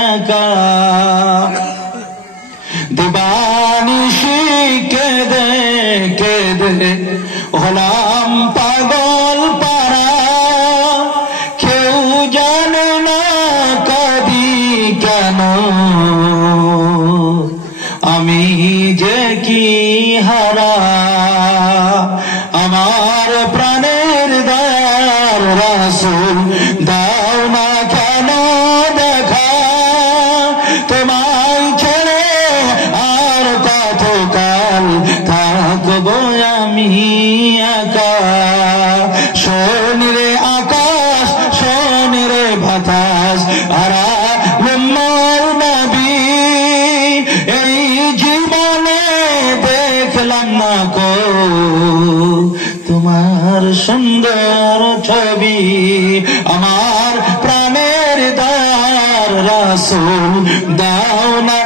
একা দিবানিশি কেঁদে কেঁদে হলাম পাগল পারা কেউ জানে না কাঁদি কেন আমি যে কি হারা আমার প্রাণের দয়ার রাসূল দাও না কেন দেখা তোমায় ছেড়ে আর কতকাল থাকবো আমি একা শোন রে আকাশ শোন রে বাতাস আরা মোর নবী এই জীবনে দেখলাম না কো তোমার সুন্দর ছবি আমার প্রাণের দয়ার রাসূল দাও না